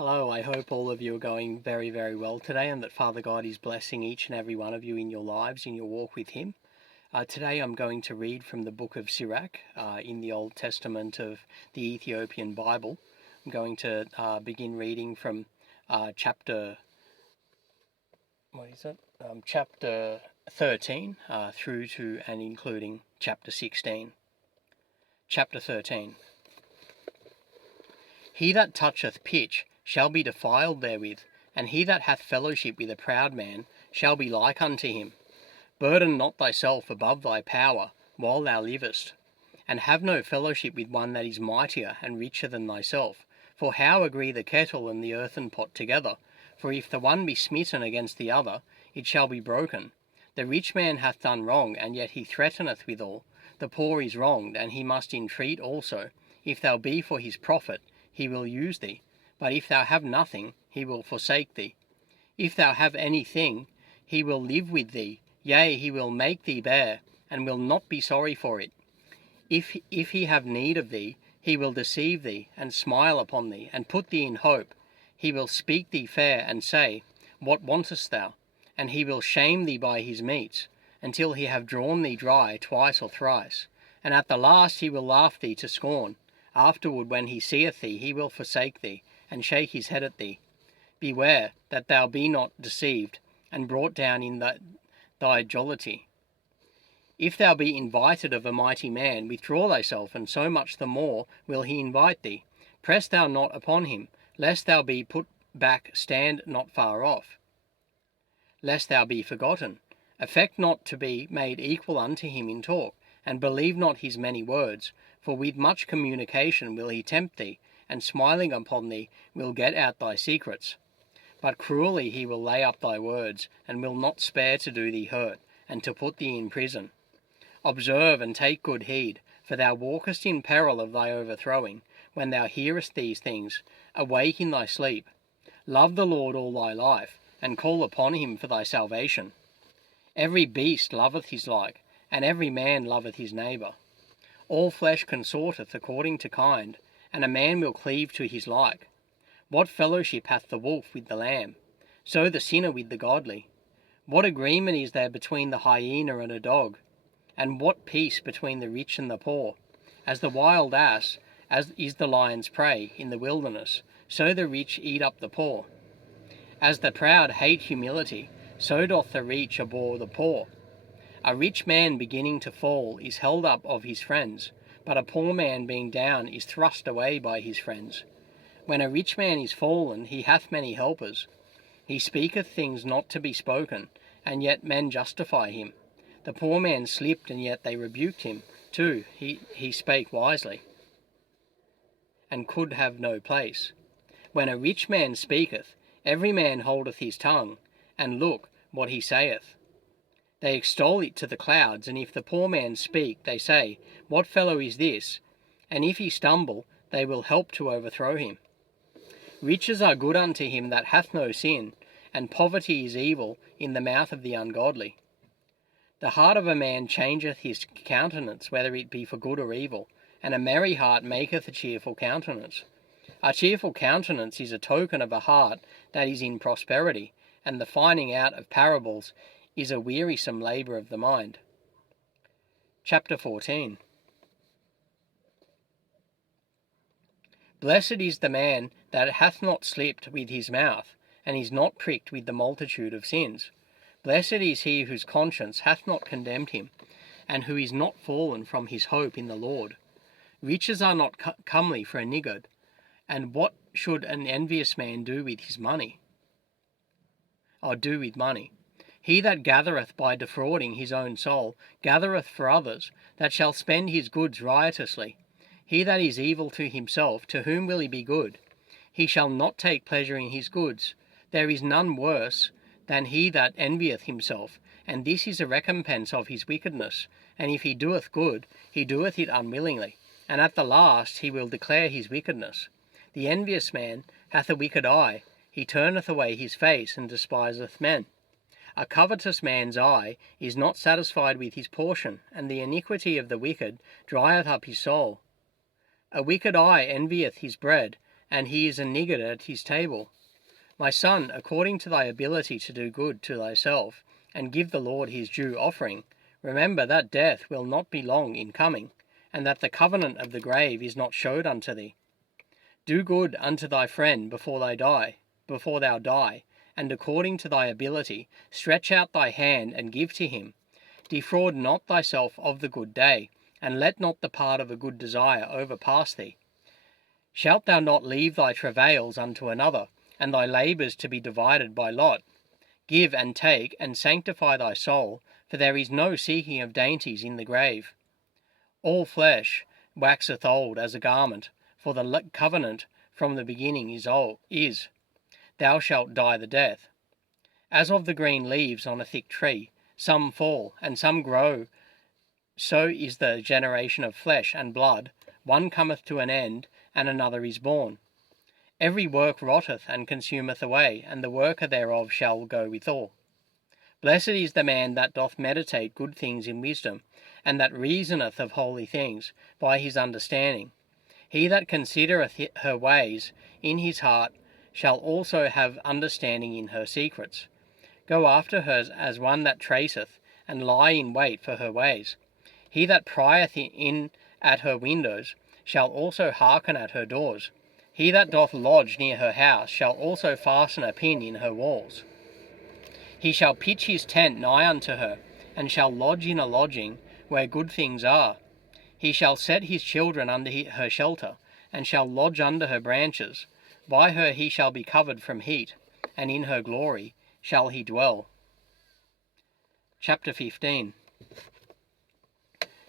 Hello, I hope all of you are going very, very well today and that Father God is blessing each and every one of you in your lives, in your walk with Him. Today I'm going to read from the book of Sirach in the Old Testament of the Ethiopian Bible. I'm going to begin reading from chapter 13 through to and including chapter 16. Chapter 13. He that toucheth pitch shall be defiled therewith, and he that hath fellowship with a proud man shall be like unto him. Burden not thyself above thy power while thou livest, and have no fellowship with one that is mightier and richer than thyself. For how agree the kettle and the earthen pot together? For if the one be smitten against the other, it shall be broken. The rich man hath done wrong, and yet he threateneth withal. The poor is wronged, and he must entreat also. If thou be for his profit, he will use thee. But if thou have nothing, he will forsake thee. If thou have anything, he will live with thee. Yea, he will make thee bear, and will not be sorry for it. If he have need of thee, he will deceive thee, and smile upon thee, and put thee in hope. He will speak thee fair, and say, What wantest thou? And he will shame thee by his meats, until he have drawn thee dry twice or thrice. And at the last he will laugh thee to scorn. Afterward, when he seeth thee, he will forsake thee, and shake his head at thee. Beware that thou be not deceived, and brought down in thy jollity. If thou be invited of a mighty man, withdraw thyself, and so much the more will he invite thee. Press thou not upon him, lest thou be put back, stand not far off, lest thou be forgotten. Affect not to be made equal unto him in talk, and believe not his many words, for with much communication will he tempt thee, and smiling upon thee will get out thy secrets. But cruelly he will lay up thy words, and will not spare to do thee hurt, and to put thee in prison. Observe and take good heed, for thou walkest in peril of thy overthrowing, when thou hearest these things. Awake in thy sleep. Love the Lord all thy life, and call upon him for thy salvation. Every beast loveth his like, and every man loveth his neighbour. All flesh consorteth according to kind, and a man will cleave to his like. What fellowship hath the wolf with the lamb? So the sinner with the godly. What agreement is there between the hyena and a dog? And what peace between the rich and the poor? As the wild ass, as is the lion's prey in the wilderness, so the rich eat up the poor. As the proud hate humility, so doth the rich abhor the poor. A rich man beginning to fall is held up of his friends, but a poor man being down is thrust away by his friends. When a rich man is fallen, he hath many helpers. He speaketh things not to be spoken, and yet men justify him. The poor man slipped, and yet they rebuked him, too. He spake wisely, and could have no place. When a rich man speaketh, every man holdeth his tongue, and look what he saith. They extol it to the clouds, and if the poor man speak, they say, What fellow is this? And if he stumble, they will help to overthrow him. Riches are good unto him that hath no sin, and poverty is evil in the mouth of the ungodly. The heart of a man changeth his countenance, whether it be for good or evil, and a merry heart maketh a cheerful countenance. A cheerful countenance is a token of a heart that is in prosperity, and the finding out of parables is a wearisome labour of the mind. Chapter 14. Blessed is the man that hath not slipped with his mouth, and is not pricked with the multitude of sins. Blessed is he whose conscience hath not condemned him, and who is not fallen from his hope in the Lord. Riches are not comely for a niggard, and what should an envious man do with his money? Do with money. He that gathereth by defrauding his own soul gathereth for others, that shall spend his goods riotously. He that is evil to himself, to whom will he be good? He shall not take pleasure in his goods. There is none worse than he that envieth himself, and this is a recompense of his wickedness. And if he doeth good, he doeth it unwillingly, and at the last he will declare his wickedness. The envious man hath a wicked eye, he turneth away his face, and despiseth men. A covetous man's eye is not satisfied with his portion, and the iniquity of the wicked drieth up his soul. A wicked eye envieth his bread, and he is a niggard at his table. My son, according to thy ability to do good to thyself, and give the Lord his due offering, remember that death will not be long in coming, and that the covenant of the grave is not showed unto thee. Do good unto thy friend before thou die, and according to thy ability stretch out thy hand and give to him. Defraud not thyself of the good day, and let not the part of a good desire overpass thee. Shalt thou not leave thy travails unto another, and thy labours to be divided by lot? Give and take, and sanctify thy soul, for there is no seeking of dainties in the grave. All flesh waxeth old as a garment, for the covenant from the beginning is, thou shalt die the death. As of the green leaves on a thick tree, some fall, and some grow, so is the generation of flesh and blood. One cometh to an end, and another is born. Every work rotteth and consumeth away, and the worker thereof shall go withal. Blessed is the man that doth meditate good things in wisdom, and that reasoneth of holy things by his understanding. He that considereth her ways in his heart shall also have understanding in her secrets. Go after her as one that traceth, and lie in wait for her ways. He that prieth in at her windows shall also hearken at her doors. He that doth lodge near her house shall also fasten a pin in her walls. He shall pitch his tent nigh unto her, and shall lodge in a lodging where good things are. He shall set his children under her shelter, and shall lodge under her branches. By her he shall be covered from heat, and in her glory shall he dwell. Chapter 15.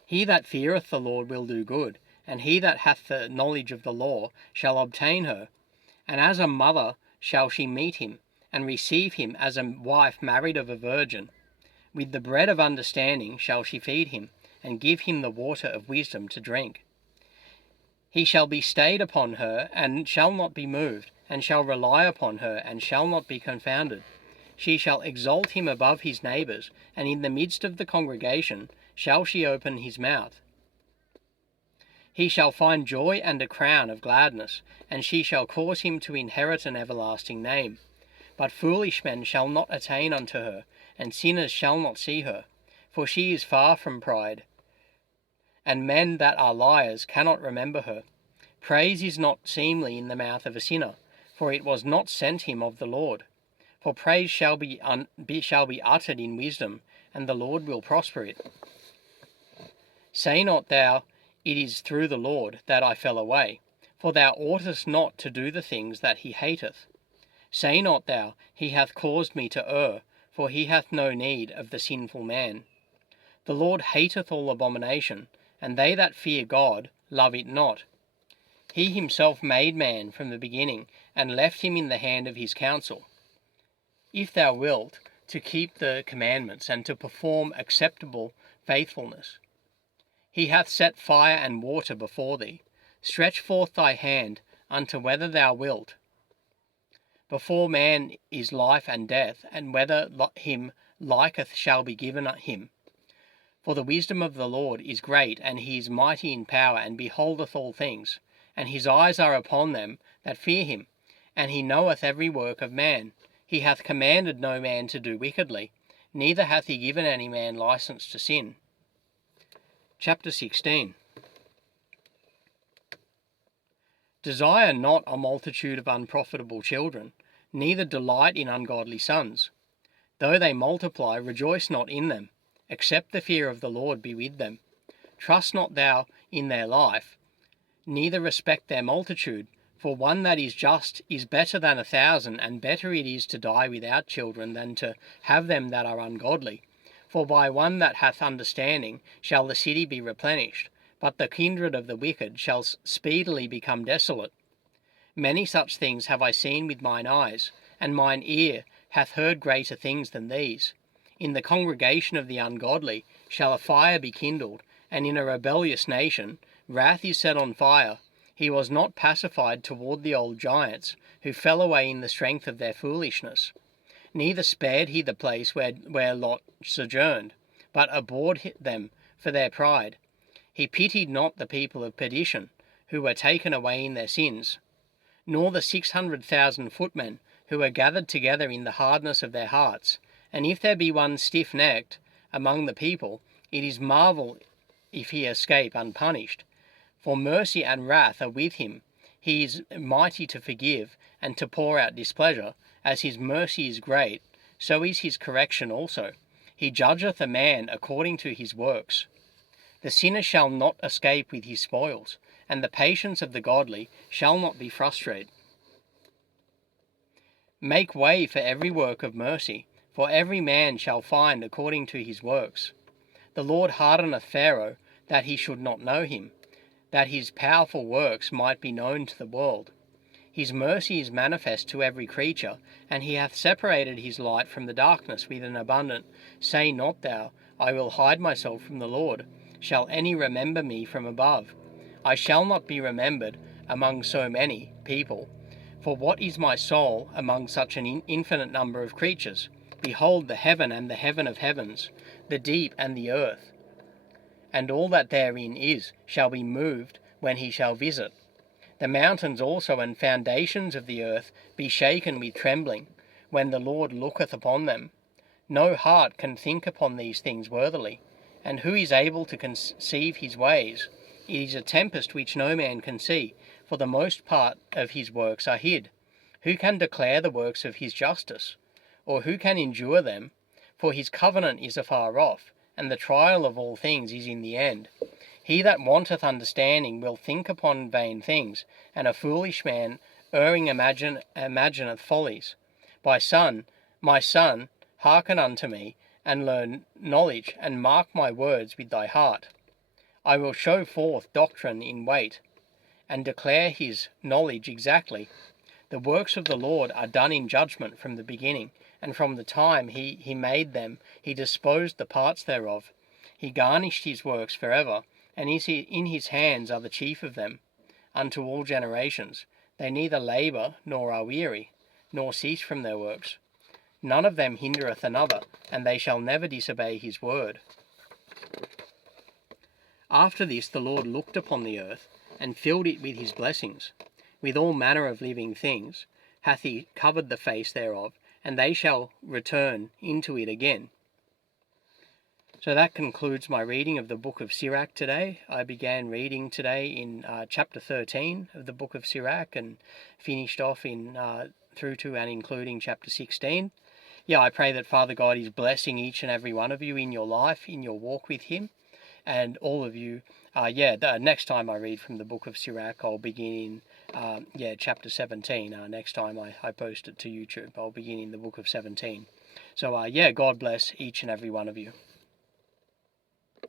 He that feareth the Lord will do good, and he that hath the knowledge of the law shall obtain her. And as a mother shall she meet him, and receive him as a wife married of a virgin. With the bread of understanding shall she feed him, and give him the water of wisdom to drink. He shall be stayed upon her, and shall not be moved, and shall rely upon her, and shall not be confounded. She shall exalt him above his neighbours, and in the midst of the congregation shall she open his mouth. He shall find joy and a crown of gladness, and she shall cause him to inherit an everlasting name. But foolish men shall not attain unto her, and sinners shall not see her, for she is far from pride. And men that are liars cannot remember her. Praise is not seemly in the mouth of a sinner, for it was not sent him of the Lord. For praise shall be uttered in wisdom, and the Lord will prosper it. Say not thou, it is through the Lord that I fell away, for thou oughtest not to do the things that he hateth. Say not thou, he hath caused me to err, for he hath no need of the sinful man. The Lord hateth all abomination, and they that fear God love it not. He himself made man from the beginning, and left him in the hand of his counsel. If thou wilt, to keep the commandments, and to perform acceptable faithfulness. He hath set fire and water before thee. Stretch forth thy hand unto whether thou wilt. Before man is life and death, and whether him liketh shall be given him. For the wisdom of the Lord is great, and he is mighty in power, and beholdeth all things. And his eyes are upon them that fear him, and he knoweth every work of man. He hath commanded no man to do wickedly, neither hath he given any man license to sin. Chapter 16. Desire not a multitude of unprofitable children, neither delight in ungodly sons. Though they multiply, rejoice not in them, except the fear of the Lord be with them. Trust not thou in their life, neither respect their multitude, for one that is just is better than 1,000, and better it is to die without children than to have them that are ungodly. For by one that hath understanding shall the city be replenished, but the kindred of the wicked shall speedily become desolate. Many such things have I seen with mine eyes, and mine ear hath heard greater things than these. In the congregation of the ungodly shall a fire be kindled, and in a rebellious nation wrath is set on fire. He was not pacified toward the old giants, who fell away in the strength of their foolishness. Neither spared he the place where Lot sojourned, but abhorred them for their pride. He pitied not the people of perdition, who were taken away in their sins. nor the 600,000 footmen, who are gathered together in the hardness of their hearts. And if there be one stiff-necked among the people, it is marvel if he escape unpunished. For mercy and wrath are with him. He is mighty to forgive, and to pour out displeasure. As his mercy is great, so is his correction also. He judgeth a man according to his works. The sinner shall not escape with his spoils, and the patience of the godly shall not be frustrated. Make way for every work of mercy, for every man shall find according to his works. The Lord hardeneth Pharaoh, that he should not know him, that his powerful works might be known to the world. His mercy is manifest to every creature, and he hath separated his light from the darkness with an abundant. Say not thou, I will hide myself from the Lord. Shall any remember me from above? I shall not be remembered among so many people. For what is my soul among such an infinite number of creatures? Behold the heaven and the heaven of heavens, the deep and the earth, and all that therein is, shall be moved when he shall visit. The mountains also and foundations of the earth be shaken with trembling, when the Lord looketh upon them. No heart can think upon these things worthily, and who is able to conceive his ways? It is a tempest which no man can see, for the most part of his works are hid. Who can declare the works of his justice? Or who can endure them? For his covenant is afar off, and the trial of all things is in the end. He that wanteth understanding will think upon vain things, and a foolish man erring imagineth follies. My son, hearken unto me, and learn knowledge, and mark my words with thy heart. I will show forth doctrine in weight, and declare his knowledge exactly. The works of the Lord are done in judgment from the beginning, and from the time he made them, he disposed the parts thereof. He garnished his works forever, and in his hands are the chief of them, unto all generations. They neither labour, nor are weary, nor cease from their works. None of them hindereth another, and they shall never disobey his word. After this the Lord looked upon the earth, and filled it with his blessings. With all manner of living things hath he covered the face thereof, and they shall return into it again. So that concludes my reading of the book of Sirach today. I began reading today in chapter 13 of the book of Sirach, and finished off in through to and including chapter 16. I pray that Father God is blessing each and every one of you in your life, in your walk with him, and all of you. The next time I read from the book of Sirach, I'll begin in chapter 17. Next time I post it to YouTube, I'll begin in the book of 17. So God bless each and every one of you.